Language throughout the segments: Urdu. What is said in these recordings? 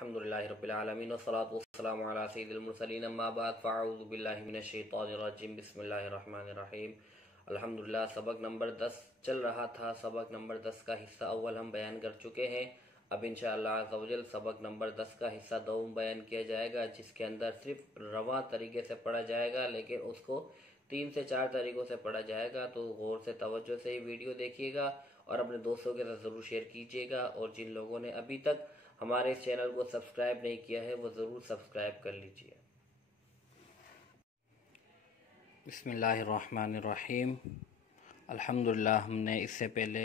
الحمدللہ رب العالمین والصلاة والسلام علی سید المرسلین اما بعد فاعوذ باللہ من الشیطان الرجیم بسم اللہ الرحمن الرحیم۔ الحمدللہ سبق نمبر 10 چل رہا تھا۔ سبق نمبر 10 کا حصہ اول ہم بیان کر چکے ہیں۔ اب انشاءاللہ عز و جل سبق نمبر 10 کا حصہ دوم بیان کیا جائے گا، جس کے اندر صرف رواں طریقے سے پڑھا جائے گا، لیکن اس کو 3 سے 4 طریقوں سے پڑھا جائے گا۔ تو غور سے توجہ سے یہ ویڈیو دیکھیے گا اور اپنے دوستوں کے ساتھ ضرور شیئر کیجیے گا، اور جن لوگوں نے ابھی تک ہمارے اس چینل کو سبسکرائب نہیں کیا ہے وہ ضرور سبسکرائب کر لیجیے۔ بسم اللہ الرحمن الرحیم۔ الحمدللہ ہم نے اس سے پہلے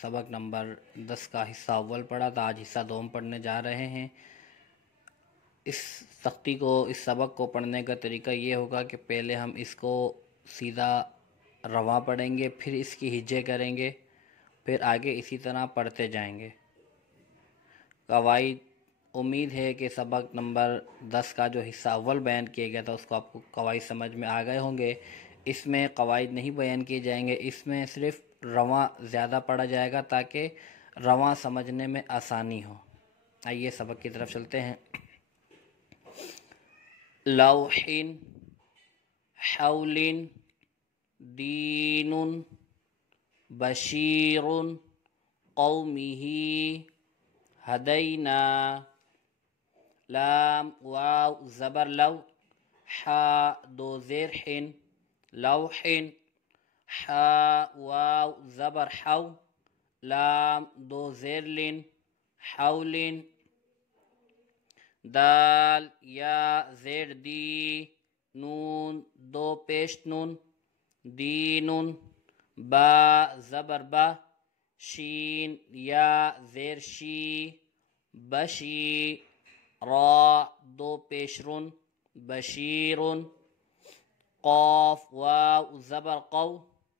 سبق نمبر 10 کا حصہ اول پڑھا تھا، آج حصہ دوم پڑھنے جا رہے ہیں۔ اس سبق کو پڑھنے کا طریقہ یہ ہوگا کہ پہلے ہم اس کو سیدھا رواں پڑھیں گے، پھر اس کی ہجے کریں گے، پھر آگے اسی طرح پڑھتے جائیں گے۔ قواعد، امید ہے کہ سبق نمبر 10 کا جو حصہ اول بیان کیا گیا تھا اس کو آپ کو قواعد سمجھ میں آ گئے ہوں گے۔ اس میں قواعد نہیں بیان کیے جائیں گے، اس میں صرف رواں زیادہ پڑھا جائے گا تاکہ رواں سمجھنے میں آسانی ہو۔ آئیے سبق کی طرف چلتے ہیں۔ لوح، حول، دین، بشیر، قومہ، ہدینا، لام واو زبر لو، حا دو زیر حن، لوح، حا واو زبر حو، لام دو زیر لن، حول، دال یا زیر دی، نون دو پیش نون، دین، با زبر با، شین یا زیر شی، بشی، را دو پیش رن، بشیر، قاف واو زبر قو،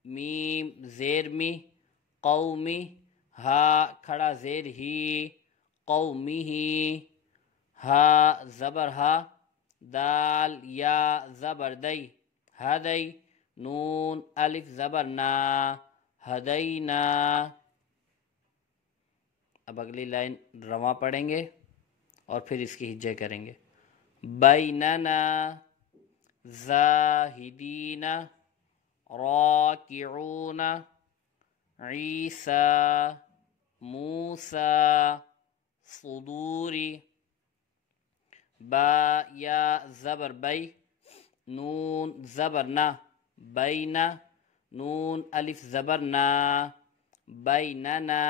میم زیر می، قومی، ہا کھڑا زیر ہی، قومی، ہا زبر ہا، دال یا زبر دئی، ہدئی، نون الف زبر نا، ہدینا۔ اب اگلی لائن رواں پڑھیں گے اور پھر اس کی ہجے کریں گے۔ بیننا، زاہدین، راکعون، عیسیٰ، موسیٰ، صدوری، با یا زبر بی، نون زبر نا، بینا، نون الف زبر نا، بیننا،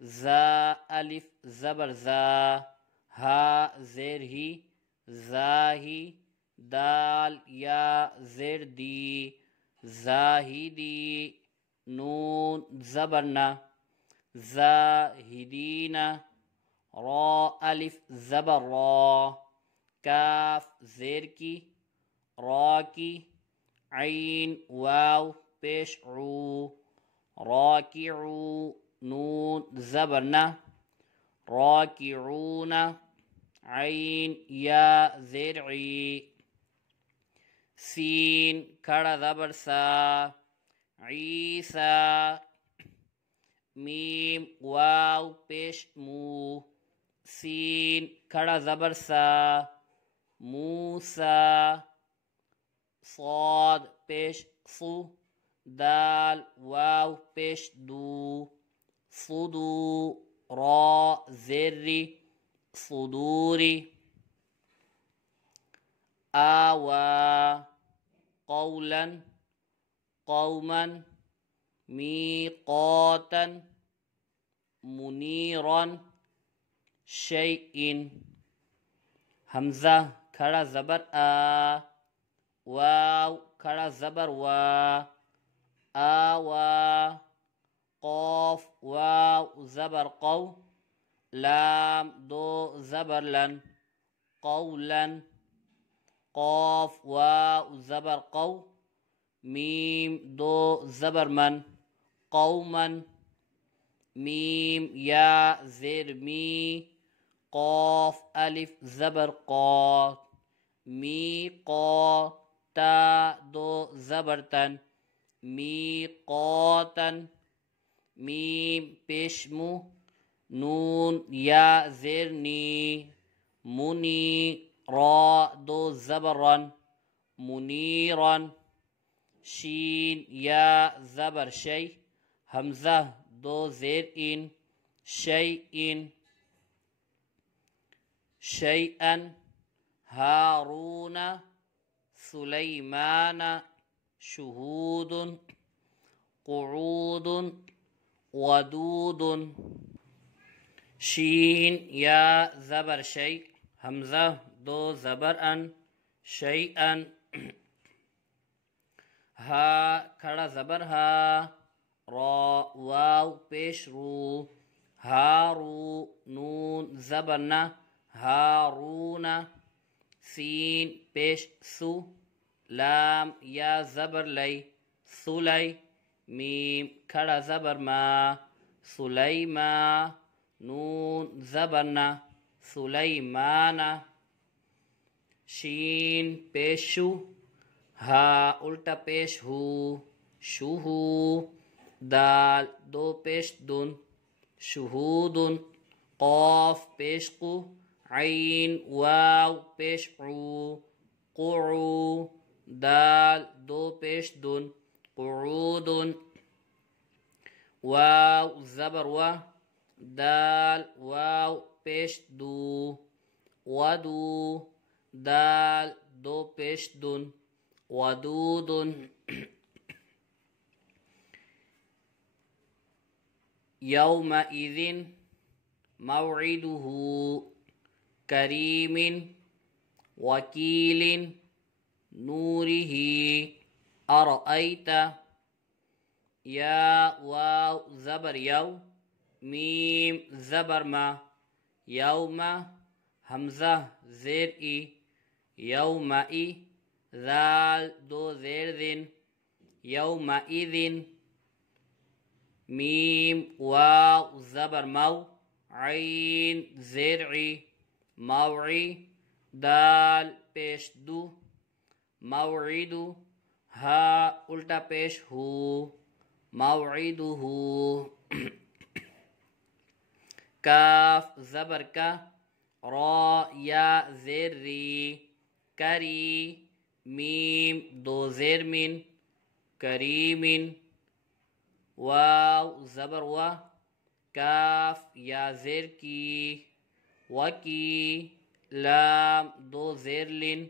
زا الف زبر زا، ہا زیر ہی، زاہی، دال یا زیر دی، زاہدی، نون زبر نا، زاہدین، را الف زبر را، کاف زیر کی، را کی، عین واو پیش عو، راکعو، نون زبر نا، راکعون، عین یا زیر عی، سین کھڑا زبر سا، عیسیٰ، میم واو پیش مو، سین کھڑا زبر سا، موسیٰ، صاد پیش صو، دال واو پیش دو، صدو، را زیری، صدوری، آوا، قولا، قوما، میقاتا، منیرا، شیئن، حمزہ کھڑا زبر آ، واو کھڑا زبر وا، آوا، قاف واو زبر قو، لام دو زبر لن، قولا، قاف واو زبر قو، میم دو زبر من، قوما، میم یا زیر می، قاف الف زبر قا، می قا، تا دو زبر تن، می قاتن، میم پیش مو، نون یا زیر نی منی را دو زبر رن منیرن شین یا زبر شی حمزہ دو زیر ان شیئن شیئن ہارون سلیمان شہود قعود ودود شین یا زبر شی حمزہ دو زبر ان شیئن ہا کھڑا زبر ہا را واو پیش رو ہارو نون زبر نہ ہارون سین پیش سو لام یا زبر لئی سلی میم کھڑا زبر ما سلیما نون زبر نہ سلیمان شین پیش شو ہا الٹا پیش ہو شوہو دال دو پیش دن شہود قاف پیش قو عین واو پیش عو قعو دال دو پیش دن قعود واو زبر و دال واو پیش دو ودو دال دو پیش دن ودود یومئذ موعده کریم وکیل نوره ارأیت یا واو زبر یو میم زبر ما یوم حمزہ زیر ای یومئی ذال دو زیر ذن یومئذ میم واو زبر مو عین زرعی موعی دال پیش دو موعدو ہا الٹا پیش ہو موعدہ کاف زبر کا را یا زیر ری کری میم دو زیر من کریمن واو زبر و کاف یا زیر کی وکی لام دو زیر لن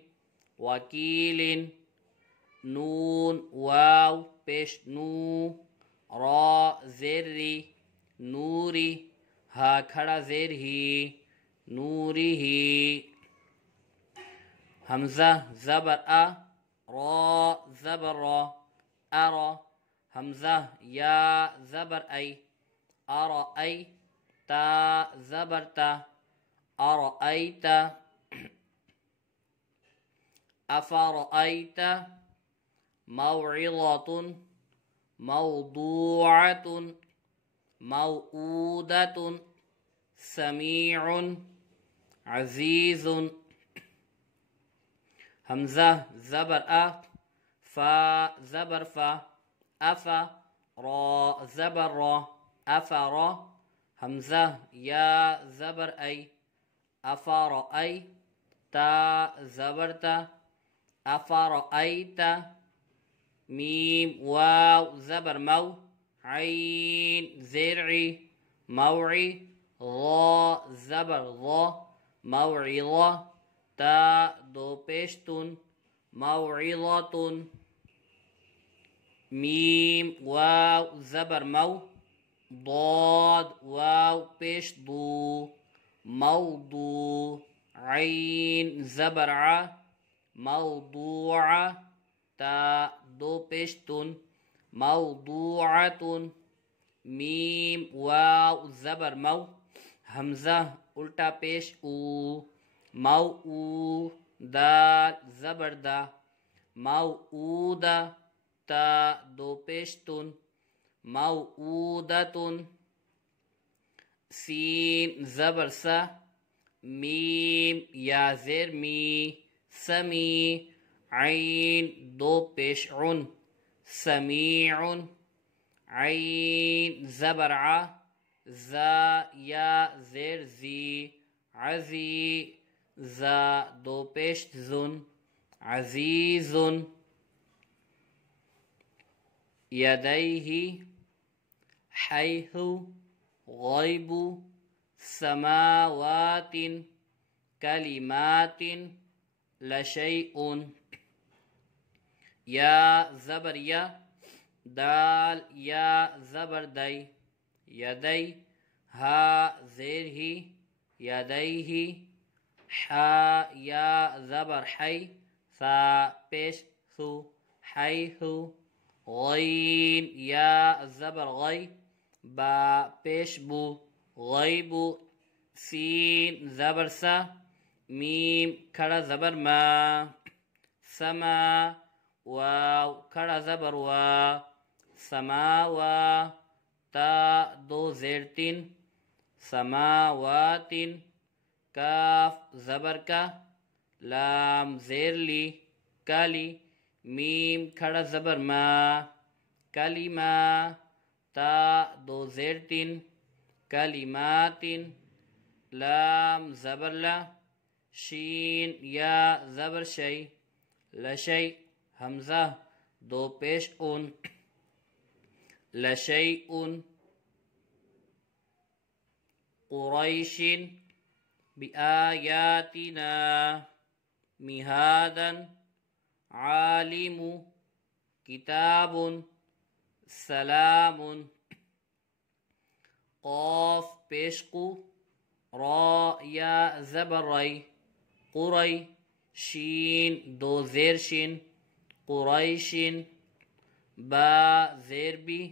وکیلن نون واو پیش نو را زیر ری نوری ہا کھڑا زیر ہی نوری ہی حمزہ زبر ا را زبر را ارا حمزہ یا زبر ای ارأی تا زبر تا ارأیت افرأیت موعظة موضوعة موعودة سمیع عزیز حمزہ زبر ا فا زبر فا افا را زبر را افرا حمزہ یا زبر ای افرأی تا زبر تا افرأیت میم واو زبر مو عین زرعی موعی ضا زبر ضا موعظہ تا دو پیشتن موعظة میم واو زبر مو ضاد واو پیش دو موضوع عین زبر ع موضوع تا دو پیشتن موضوعة میم واو زبر مو حمزہ الٹا پیش او موعو دال زبر دا موعودہ تا دو پیشتن موعودتن سین زبر سا میم یا زیر می سمی عین دو پیش عن سمیع عین زبر ع زا یا زیر زی عزی زا دو پیش زن عزیزن یدیہ حیث غیب سماوات کلمات لشیء یا زبر یا دال یا زبر دی یدی ہا زیر ہی یدیہ حا یا زبر حی سا پیش سو حیث غین یا زبر غی با پیش بو غیب سین زبر سا میم کھڑا زبر ما سما واو کھڑا زبر وا سماوا تا دو زیر تین سماوات کاف زبر کا لام زیر لی کالی میم کھڑا زبر ما کلمہ تا دو زیر تین کلمات لام زبر لا شین یا زبر شی لشی حمزہ دو پیش اون لشیء قریش بآیاتنا مہادا عالم کتاب سلام قاف پیش قو را یا زبر ری قری شین دو زیر شین قریشن با زیر بی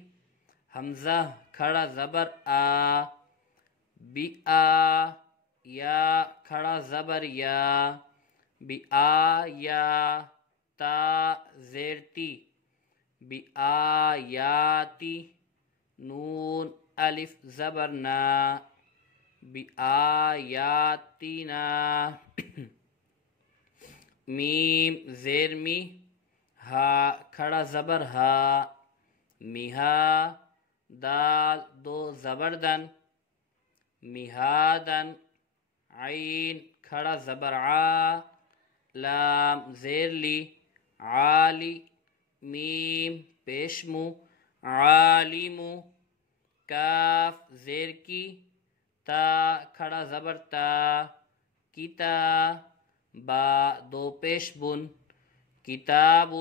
حمزہ کھڑا زبر آ بی آ یا کھڑا زبر یا بی آ یا تا زیر تی بی آیاتی نون الف زبر نا بی آیاتنا میم زیر می ہا کھڑا زبر ہا میہا دال دو زبردن میہادن عین کھڑا زبر عا لام زیر لی عالی میم پیشمو عالمو کاف زیر کی تا کھڑا زبر تا کتا با دو پیش بن کتاب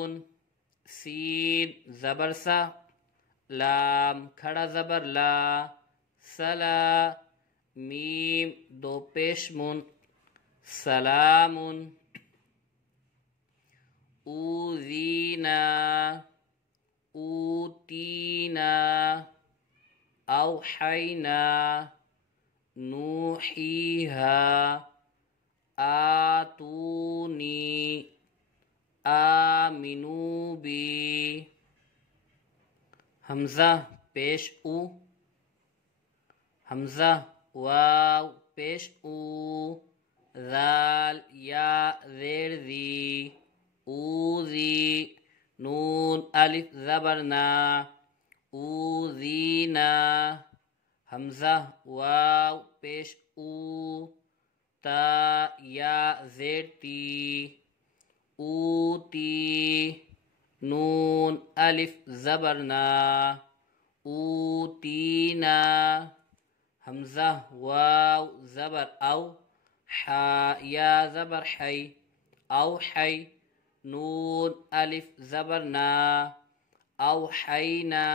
سین زبر سا لام کھڑا زبر لا سلا میم دو پیش من سلام اوذینا اوتینا اوحینا نوحیہا آتونی آمنوا بی حمزہ پیش او حمزہ واو پیش او ذال یا زیر ذی اوذی نون الف زبرنا اوذینا حمزہ واو پیش او تا یا زیر تی اوتی نون الف زبرنا اوتینا حمزہ واو زبر او حا یا زبر حی او حی نون الف زبرنا اوحینا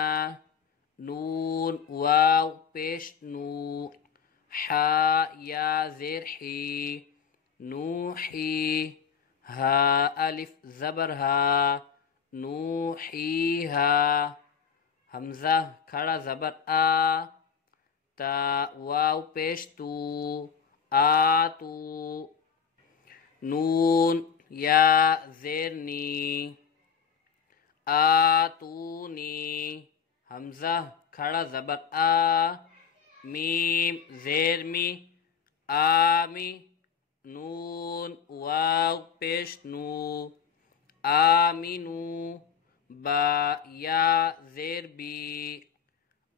نون واو پیش نو حا یا زیر حی نوحی ہا الف زبر ہا نوحیہا حمزہ کھڑا زبر آ تا واو پیش تو آتو نون یا زیر نی آتونی حمزہ کھڑا زبر آ میم زیر می آمی نون واو پیش نو آمینو با یا زیر بی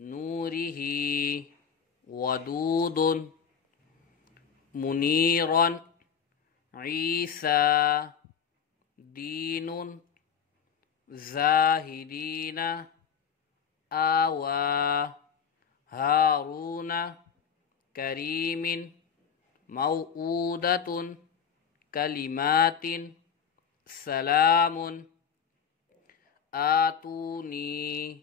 نوره ودود منيرا عيسى دين زاهدين آوى هارون كريم موؤودة كلمات سلام آتوني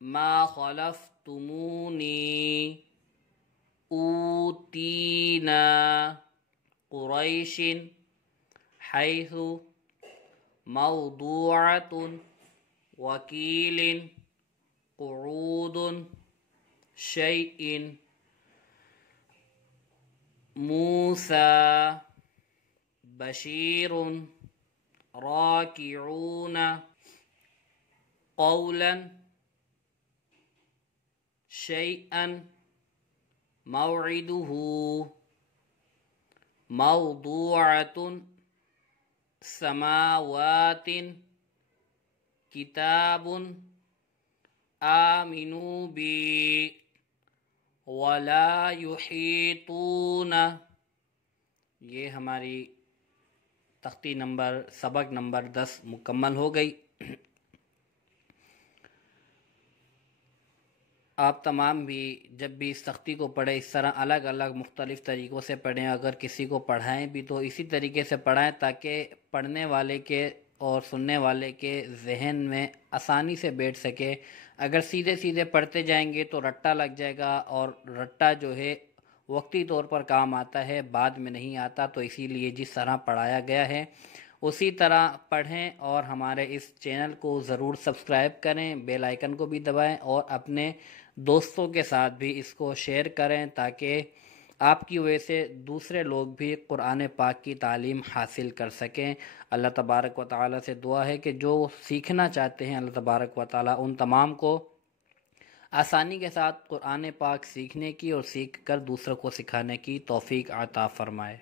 ما خلفتموني أوتينا قريش حيث موضوعة وكيل قعود شيء موسى بشير راكعون قولا شيئا موعده موضوعة سماوات کتاب آمنوا بی ولا یحیطون۔ یہ ہماری تختی سبق نمبر 10 مکمل ہو گئی۔ آپ تمام بھی جب بھی اس تختی کو پڑھیں اس طرح الگ الگ مختلف طریقوں سے پڑھیں، اگر کسی کو پڑھائیں بھی تو اسی طریقے سے پڑھائیں تاکہ پڑھنے والے کے اور سننے والے کے ذہن میں آسانی سے بیٹھ سکے۔ اگر سیدھے سیدھے پڑھتے جائیں گے تو رٹا لگ جائے گا، اور رٹا جو ہے وقتی طور پر کام آتا ہے، بعد میں نہیں آتا، تو اسی لیے جس طرح پڑھایا گیا ہے اسی طرح پڑھیں، اور ہمارے اس چینل کو ضرور سبسکرائب کریں، بیل آئیکن کو بھی دبائیں، اور اپنے دوستوں کے ساتھ بھی اس کو شیئر کریں تاکہ آپ کی وجہ سے دوسرے لوگ بھی قرآن پاک کی تعلیم حاصل کر سکیں۔ اللہ تبارک و تعالی سے دعا ہے کہ جو سیکھنا چاہتے ہیں اللہ تبارک و تعالی ان تمام کو آسانی کے ساتھ قرآن پاک سیکھنے کی اور سیکھ کر دوسروں کو سکھانے کی توفیق عطا فرمائے۔